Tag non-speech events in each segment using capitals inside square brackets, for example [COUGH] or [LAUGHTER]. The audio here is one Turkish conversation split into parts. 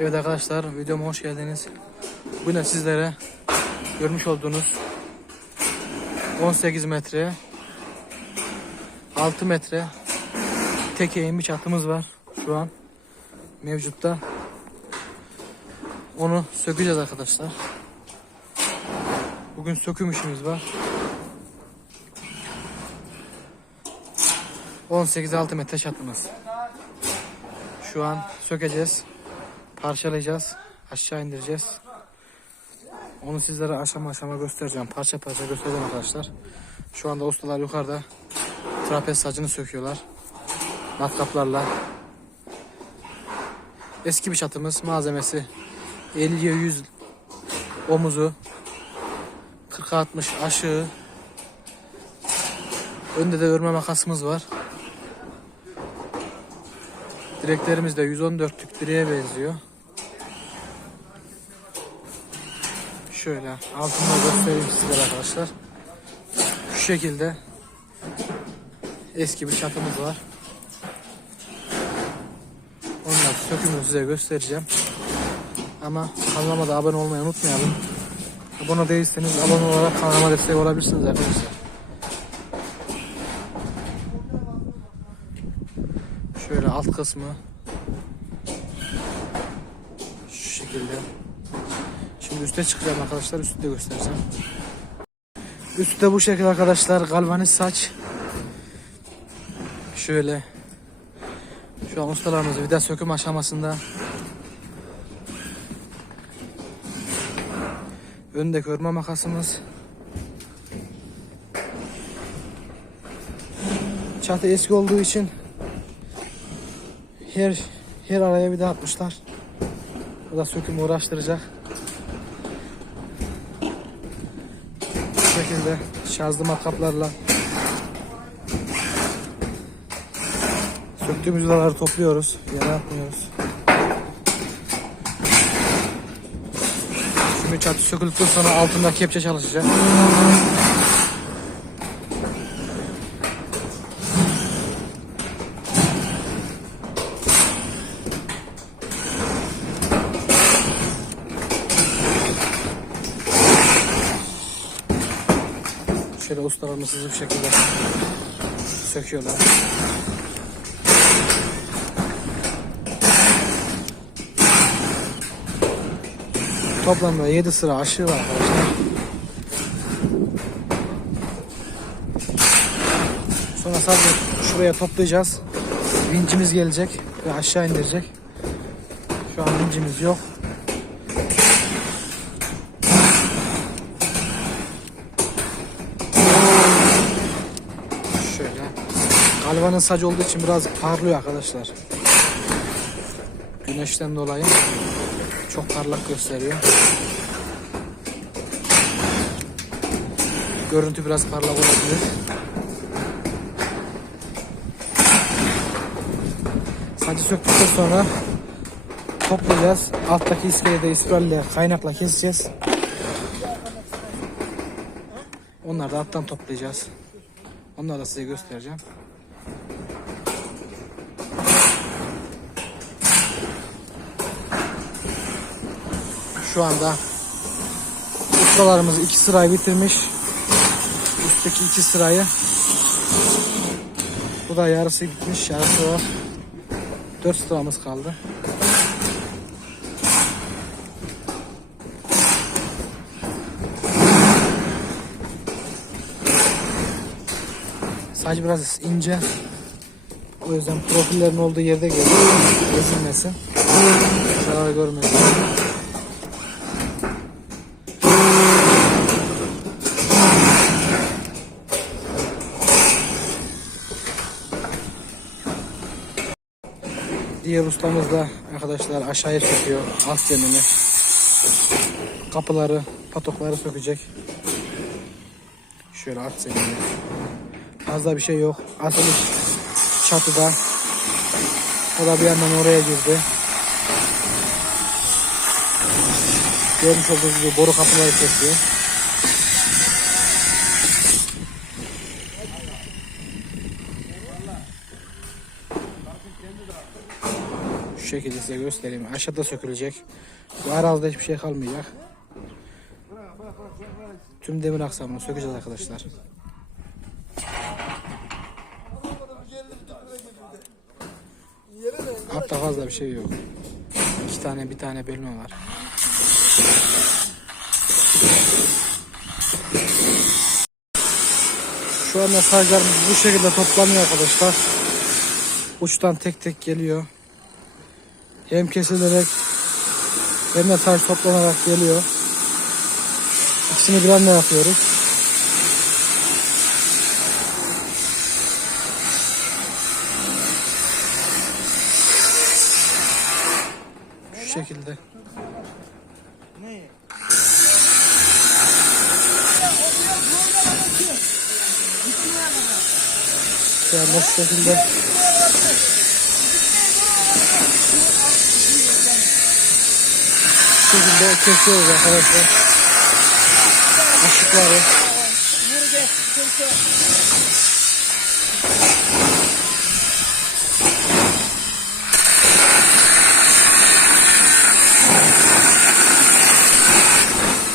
Evet arkadaşlar videoma hoş geldiniz. Bugün sizlere görmüş olduğunuz 18 metre 6 metre tek eğim bir çatımız var şu an mevcutta. Onu sökeceğiz arkadaşlar. Bugün söküm işimiz var. 18 6 metre çatımız. Şu an sökeceğiz. Parçalayacağız. Aşağı indireceğiz. Onu sizlere aşama aşama göstereceğim. Parça parça göstereceğim arkadaşlar. Şu anda ustalar yukarıda trapez sacını söküyorlar. Matkaplarla. Eski bir çatımız. Malzemesi 50'ye 100 omuzu 40'a 60 aşığı Önde de örme makasımız var. Direklerimiz de 114'lük direğe benziyor. Şöyle altında göstereyim sizlere arkadaşlar. Şu şekilde eski bir çatımız var. Onlar sökümünü size göstereceğim. Ama kanalıma da abone olmayı unutmayalım. Abone değilseniz abone olarak kanalıma destek olabilirsiniz arkadaşlar. Şöyle alt kısmı şu şekilde. Şimdi üste çıkacağım arkadaşlar. Üstü de göstereceğim. Üstte bu şekilde arkadaşlar. Galvaniz saç. Şöyle. Şu an ustalarımız vida söküm aşamasında. Öndeki örme makasımız. Çatı eski olduğu için her her araya de atmışlar. Bu da söküm uğraştıracak. Şekilde şarjlı matkaplarla söktüğümüz vidaları topluyoruz. Yere atmıyoruz. Şimdi çatı söküldükten sonra altında kepçe çalışacak. Şöyle ustalarımız hızlı bir şekilde söküyorlar. Toplamda 7 sıra aşığı var arkadaşlar. Sonra sadece şuraya toplayacağız. Vincimiz gelecek ve aşağı indirecek. Şu an vincimiz yok. Şöyle. Galvanın sacı olduğu için biraz parlıyor arkadaşlar. Güneşten dolayı çok parlak gösteriyor. Görüntü biraz parlak olabilir. Sacı söktükten sonra toplayacağız. Alttaki iskelede ispiralle kaynakla keseceğiz. Onları da alttan toplayacağız. Onları da size göstereceğim. Şu anda ustalarımız iki sırayı bitirmiş. Üstteki iki sırayı. Bu da yarısı gitmiş, yarısı var. Dört sıramız kaldı. Sadece biraz ince. O yüzden profillerin olduğu yerde geliyor. Ezilmesin. Zarar görmesin. Diğer ustamız da arkadaşlar aşağıya çekiyor alt zemini. Kapıları, patokları sökecek. Şöyle alt zemini. Fazla bir şey yok. Asıl iş çatıda. O da bir yandan oraya girdi. Görmüş olduğunuz gibi boru kapıları kesiyor. şekilde size göstereyim. Aşağıda sökülecek. Bu arazide hiçbir şey kalmayacak. Tüm demir aksamını sökeceğiz arkadaşlar. Hatta fazla bir şey yok. İki tane bir tane bölme var. Şu anda saclarımız bu şekilde toplanıyor arkadaşlar. Uçtan tek tek geliyor. Hem kesilerek hem de saç toplanarak geliyor. İkisini bir anda yapıyoruz. Şu şekilde. Şu anda şu şekilde. Şu şekilde kesiyoruz arkadaşlar. Işıkları.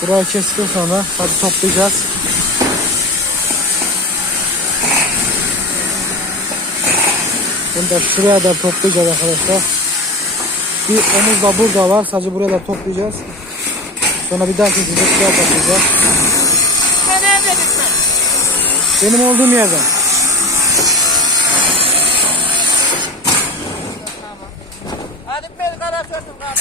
Burayı kestikten sonra hadi toplayacağız. Bunu da şuraya da toplayacağız arkadaşlar. Bir omuz da burada var. Sadece buraya da toplayacağız. Sonra bir daha keseceğiz. Bir daha. Ben evledim ben. Benim olduğum yerden. Hadi beni kara söktüm kara.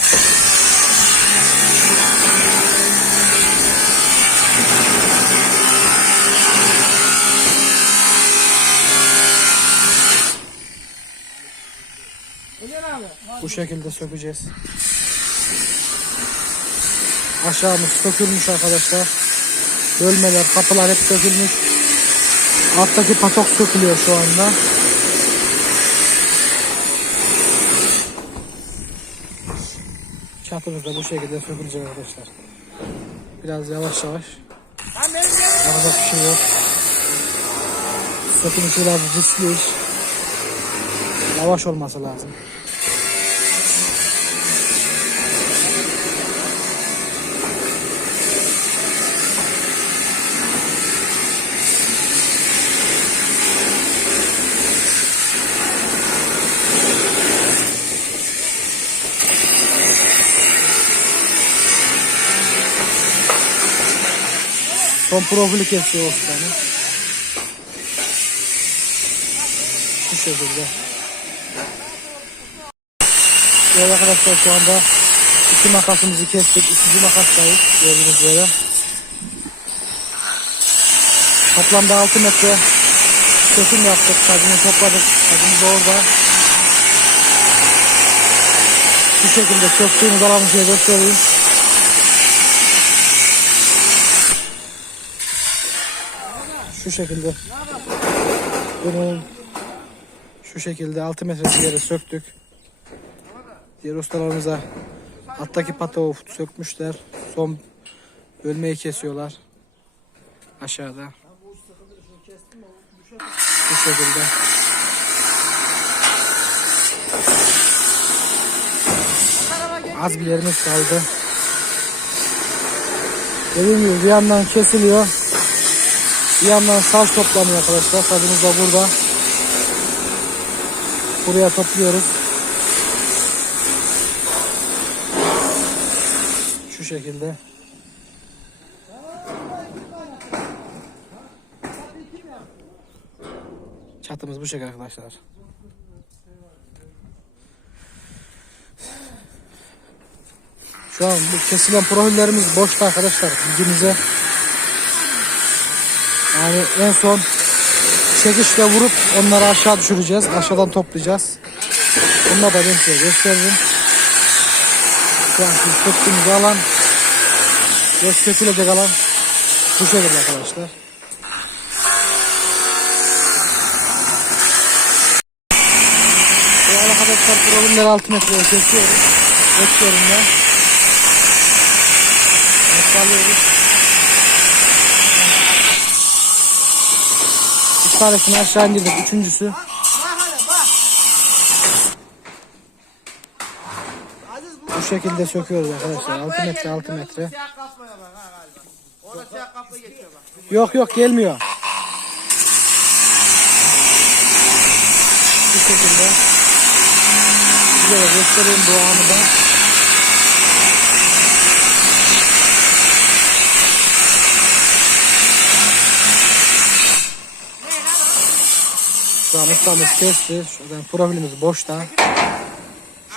Bu şekilde sökeceğiz. Aşağımız sökülmüş arkadaşlar. Bölmeler, kapılar hep sökülmüş. Alttaki patok sökülüyor şu anda. Çatımız da bu şekilde sökülecek arkadaşlar. Biraz yavaş yavaş. Yapacak bir şey yok. Sökülüşü biraz riskli. Yavaş olması lazım. Son profili kesiyor ustanın. Bu şekilde. Evet arkadaşlar şu anda iki makasımızı kestik. Üçüncü makastayız gördüğünüz üzere. Toplamda 6 metre söküm yaptık. Sacını topladık. Sacımız da orada. Bu şekilde söktüğümüz alanı size göstereyim. Şu şekilde. Bunu şu şekilde 6 metre yere söktük. Diğer ustalarımıza alttaki patoğu sökmüşler. Son bölmeyi kesiyorlar. Aşağıda. Bu şekilde. Az bir yerimiz kaldı. Dediğim gibi bir yandan kesiliyor. Bir yandan saç toplanıyor arkadaşlar. Sacımız da burada. Buraya topluyoruz. Şu şekilde. Çatımız bu şekilde arkadaşlar. Şu an bu kesilen profillerimiz boşta arkadaşlar bilginize. Yani en son çekişle vurup onları aşağı düşüreceğiz. Aşağıdan toplayacağız. Bunu da ben size gösteririm. Şu an siz söktüğümüz alan ve sökülecek alan bu şekilde arkadaşlar. Bu arkadaşlar problemleri 6 metreye kesiyoruz. Bekliyorum ben. Alıyoruz. Tanesini aşağı indirdik. Üçüncüsü. Bak. şekilde söküyoruz arkadaşlar. 6 metre 6 metre. Yok yok gelmiyor. Bu şekilde. De göstereyim bu anı da. An ustamız kesti. Şuradan profilimiz boşta.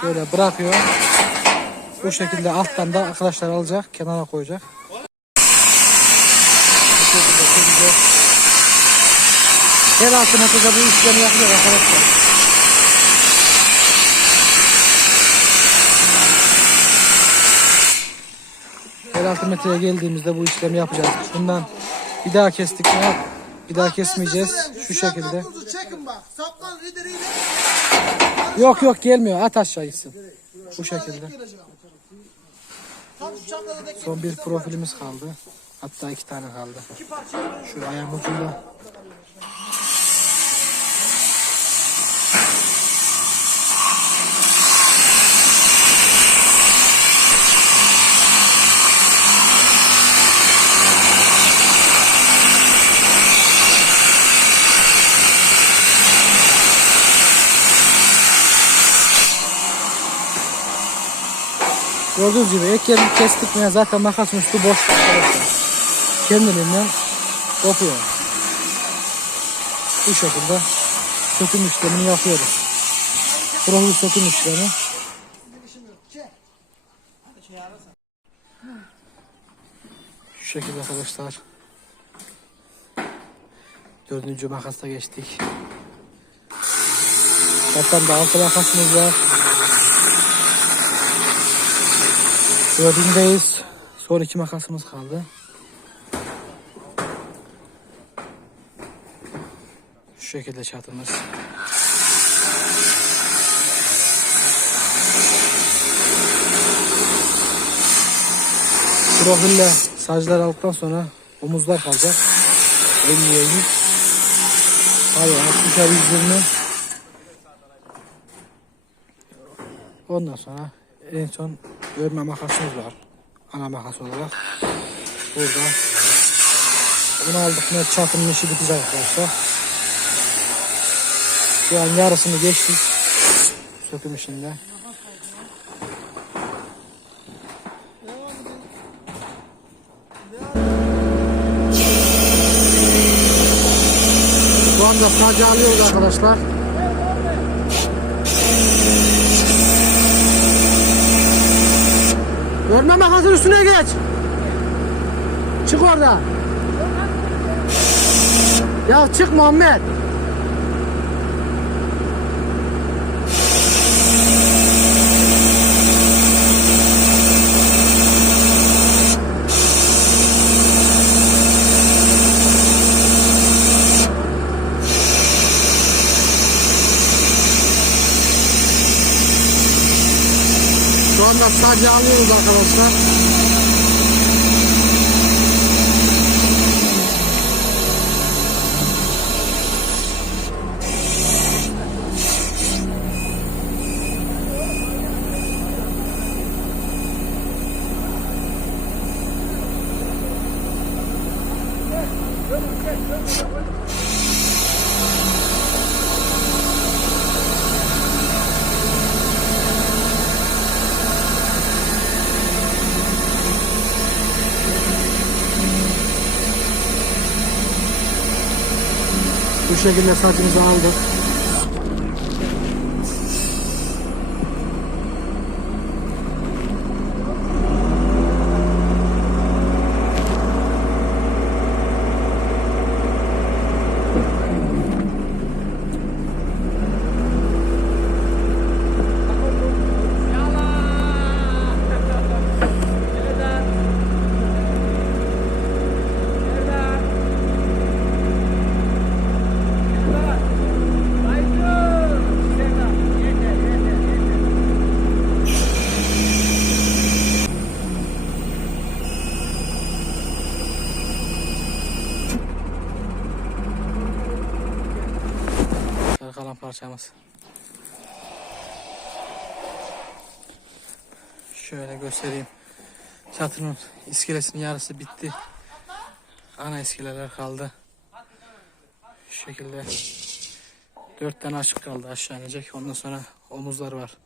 Şöyle bırakıyor. Bu şekilde alttan da arkadaşlar alacak. Kenara koyacak. Her altına kıza bu işlemi yapıyor arkadaşlar. Her altı metreye geldiğimizde bu işlemi yapacağız. Bundan bir daha kestik mi? Bir daha kesmeyeceğiz. Şu şekilde. Bak. Saplan lideriyle Yok yok gelmiyor. At aşağı gitsin. Bu şekilde. Son bir profilimiz kaldı. Hatta iki tane kaldı. Şu ayağın ucunda. Gördüğünüz gibi eklerini kestik mi zaten makasın üstü boş. Kendiliğinden kopuyor. Bu şekilde söküm işlemini yapıyoruz. Profil söküm işlemi. Şu şekilde arkadaşlar. Dördüncü makasta geçtik. Zaten da altı makasımız var. Dördündeyiz. Son iki makasımız kaldı. Şu şekilde çatımız. Profille saclar aldıktan sonra omuzlar kalacak. 50'ye 100. Hayır 60'a 120. Ondan sonra en son örme makasımız var. Ana makas olarak. Burada. Bunu aldık mı çatının işi bitecek arkadaşlar. Şu an yarısını geçtik. Söküm işinde. Şu anda sadece alıyoruz arkadaşlar. Örme makasın üstüne geç. Çık orada. Ya çık Muhammed. Anda sadece alıyoruz arkadaşlar. Şekilde saçımızı aldık. Şöyle kalan parçamız. Şöyle göstereyim. Çatının iskelesinin yarısı bitti. Ana iskeleler kaldı. Şu şekilde. Dört tane açık kaldı aşağı inecek. Ondan sonra omuzlar var.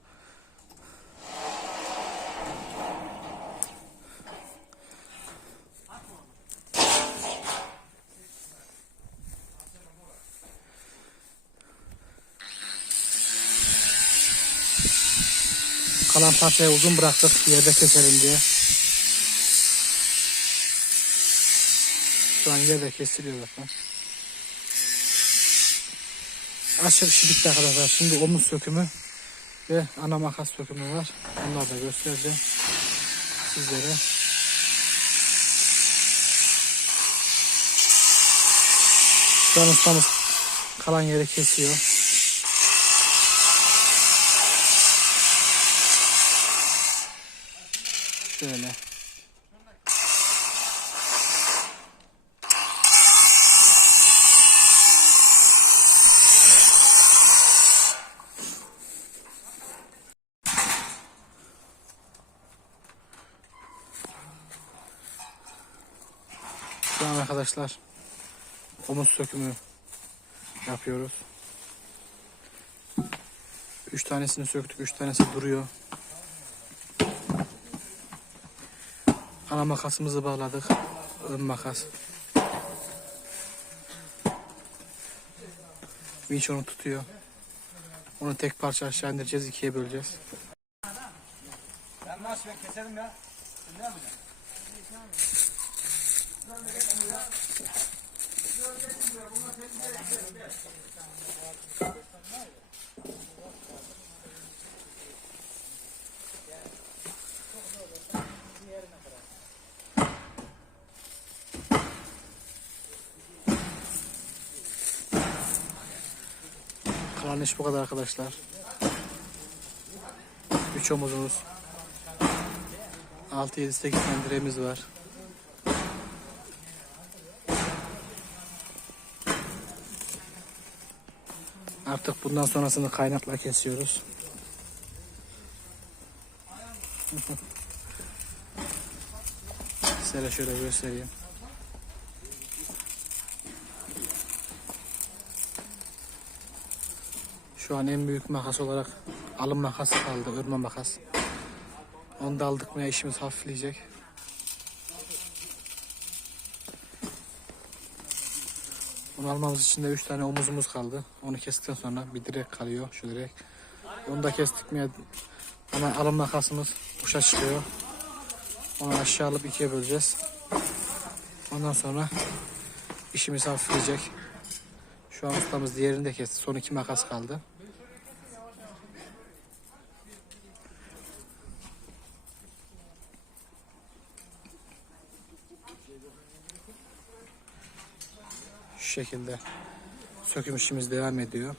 Kalan parçayı uzun bıraktık yerde keselim diye. Şu an yerde kesiliyor zaten. Aşırı işi bitti arkadaşlar. Şimdi omuz sökümü ve ana makas sökümü var. Onları da göstereceğim sizlere. Şu an ustamız kalan yeri kesiyor. Şöyle. Şu an arkadaşlar omuz sökümü yapıyoruz. Üç tanesini söktük, üç tanesi duruyor. Ana makasımızı bağladık. Ön makas. Vinç onu tutuyor. Onu tek parça aşağı indireceğiz, ikiye böleceğiz. Ben nasıl ben keserim ya? Ne yapacaksın? Kalan bu kadar arkadaşlar. Üç omuzumuz. 6 7 8 tane direğimiz var. Artık bundan sonrasını kaynakla kesiyoruz. [LAUGHS] Size şöyle göstereyim. Şu an en büyük makas olarak alım makası kaldı, örme makas. Onu da aldık mı işimiz hafifleyecek. Onu almamız için de 3 tane omuzumuz kaldı. Onu kestikten sonra bir direk kalıyor, şu direk. Onu da kestik mi hemen alım makasımız boşa çıkıyor. Onu aşağı alıp ikiye böleceğiz. Ondan sonra işimiz hafifleyecek. Şu an ustamız diğerini de kesti. Son iki makas kaldı. Şekilde söküm işimiz devam ediyor.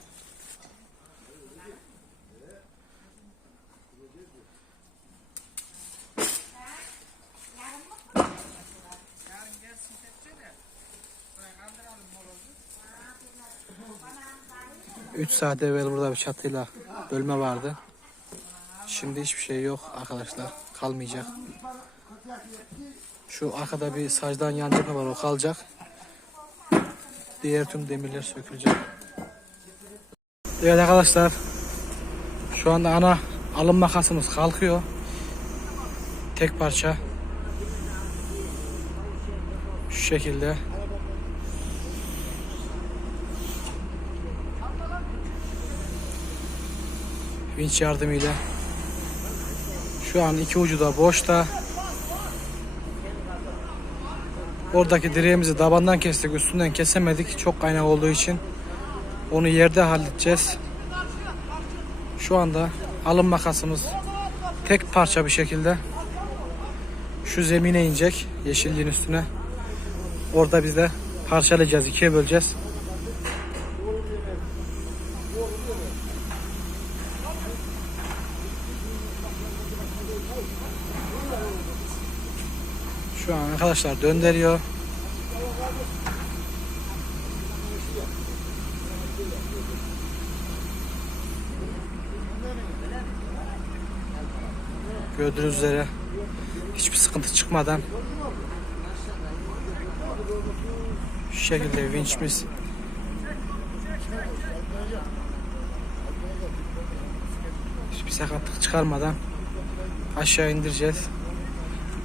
Üç saat evvel burada bir çatıyla bölme vardı. Şimdi hiçbir şey yok arkadaşlar. Kalmayacak. Şu arkada bir sacdan yancıma var o kalacak. Diğer tüm demirler sökülecek. Evet arkadaşlar. Şu anda ana alım makasımız kalkıyor. Tek parça. Şu şekilde. Vinç yardımıyla. Şu an iki ucu da boşta. Oradaki direğimizi tabandan kestik, üstünden kesemedik. Çok kaynak olduğu için onu yerde halledeceğiz. Şu anda alım makasımız tek parça bir şekilde şu zemine inecek yeşilliğin üstüne. Orada biz de parçalayacağız, ikiye böleceğiz. Şu an arkadaşlar döndürüyor. Gördüğünüz üzere hiçbir sıkıntı çıkmadan şu şekilde vinçimiz hiçbir sakatlık çıkarmadan aşağı indireceğiz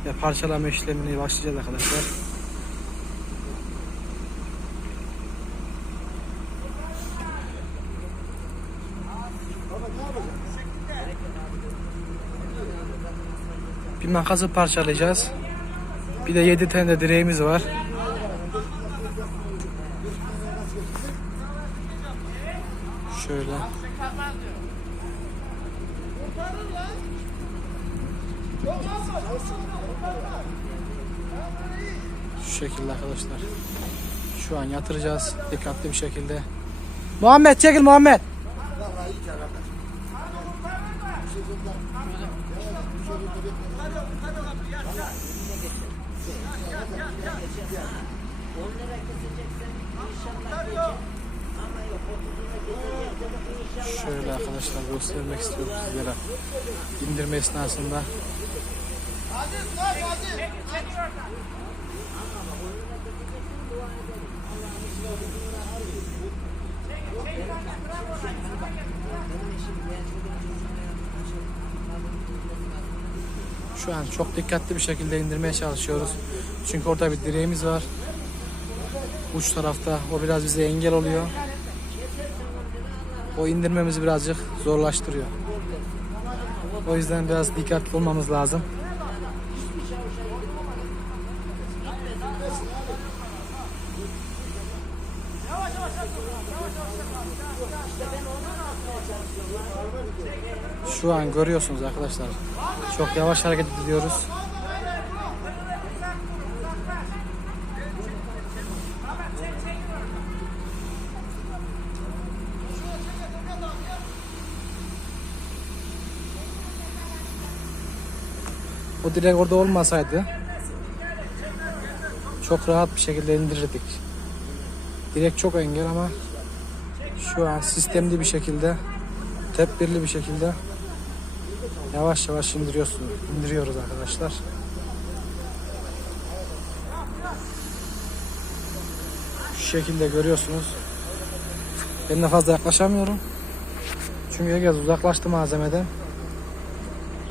ve parçalama işlemine başlayacağız arkadaşlar. Bir makası parçalayacağız. Bir de 7 tane de direğimiz var. Şöyle. Şu şekilde arkadaşlar. Şu an yatıracağız dikkatli bir şekilde. Muhammed çekil Muhammed. Şöyle arkadaşlar göstermek istiyorum sizlere. İndirme esnasında Şu an çok dikkatli bir şekilde indirmeye çalışıyoruz. Çünkü orada bir direğimiz var. Uç tarafta. O biraz bize engel oluyor. O indirmemizi birazcık zorlaştırıyor. O yüzden biraz dikkatli olmamız lazım. Şu an görüyorsunuz arkadaşlar. Çok yavaş hareket ediyoruz. O direk orada olmasaydı çok rahat bir şekilde indirirdik. Direk çok engel ama şu an sistemli bir şekilde tedbirli bir şekilde yavaş yavaş indiriyorsun, indiriyoruz arkadaşlar. Şu şekilde görüyorsunuz. Ben de fazla yaklaşamıyorum. Çünkü herkes uzaklaştı malzemeden.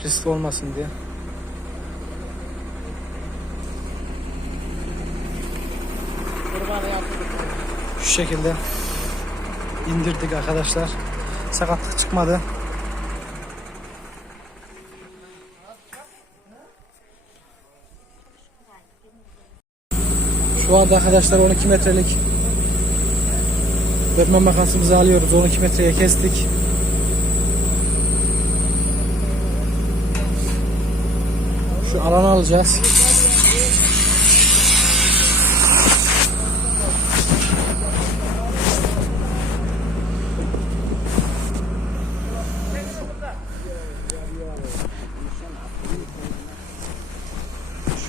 Riskli olmasın diye. Şu şekilde indirdik arkadaşlar. Sakatlık çıkmadı. Şu anda arkadaşlar 12 metrelik dönme makasımızı alıyoruz. 12 metreye kestik. Şu alanı alacağız.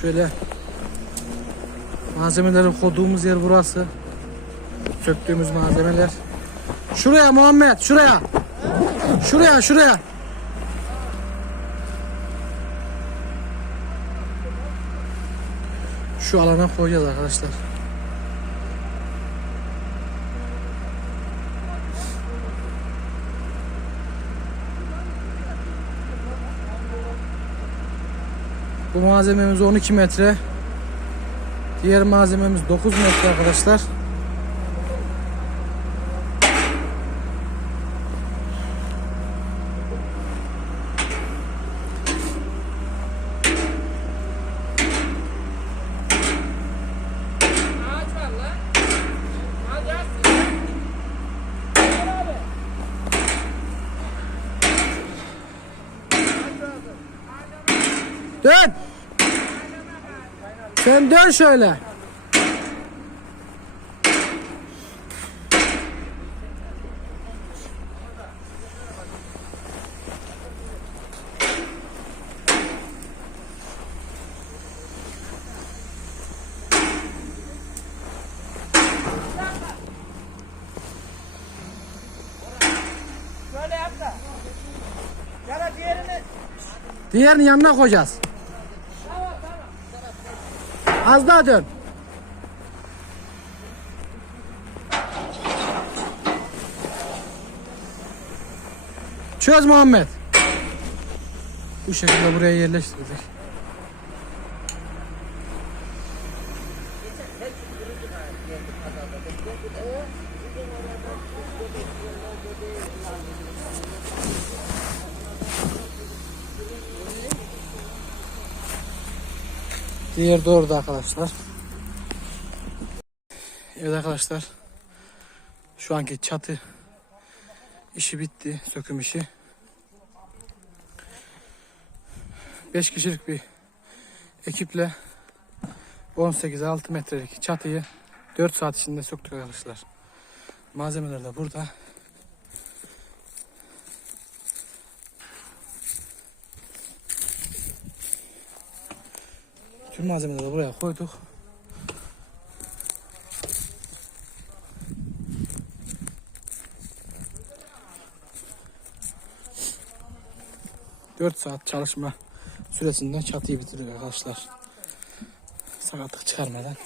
Şöyle malzemeleri koyduğumuz yer burası. Söktüğümüz malzemeler. Şuraya Muhammed, şuraya. Şuraya, şuraya. Şu alana koyacağız arkadaşlar. Bu malzememiz 12 metre. Diğer malzememiz 9 metre arkadaşlar. Dön. Sen dön şöyle. Diğerini yanına koyacağız. Az daha dön. Çöz Muhammed. Bu şekilde buraya yerleştirdik. Diğer de orada arkadaşlar. Evet arkadaşlar. Şu anki çatı işi bitti. Söküm işi. 5 kişilik bir ekiple 18-6 metrelik çatıyı 4 saat içinde söktük arkadaşlar. Malzemeler de burada. Tüm malzemeleri buraya koyduk. Dört saat çalışma süresinde çatıyı bitiriyor arkadaşlar. Sakatlık çıkarmadan.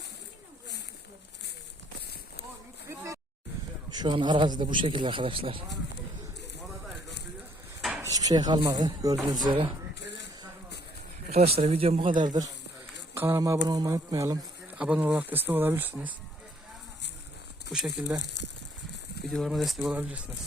Şu an arazide bu şekilde arkadaşlar. Hiçbir şey kalmadı gördüğünüz üzere. Arkadaşlar videom bu kadardır. Kanalıma abone olmayı unutmayalım. Abone olarak destek olabilirsiniz. Bu şekilde videolarıma destek olabilirsiniz.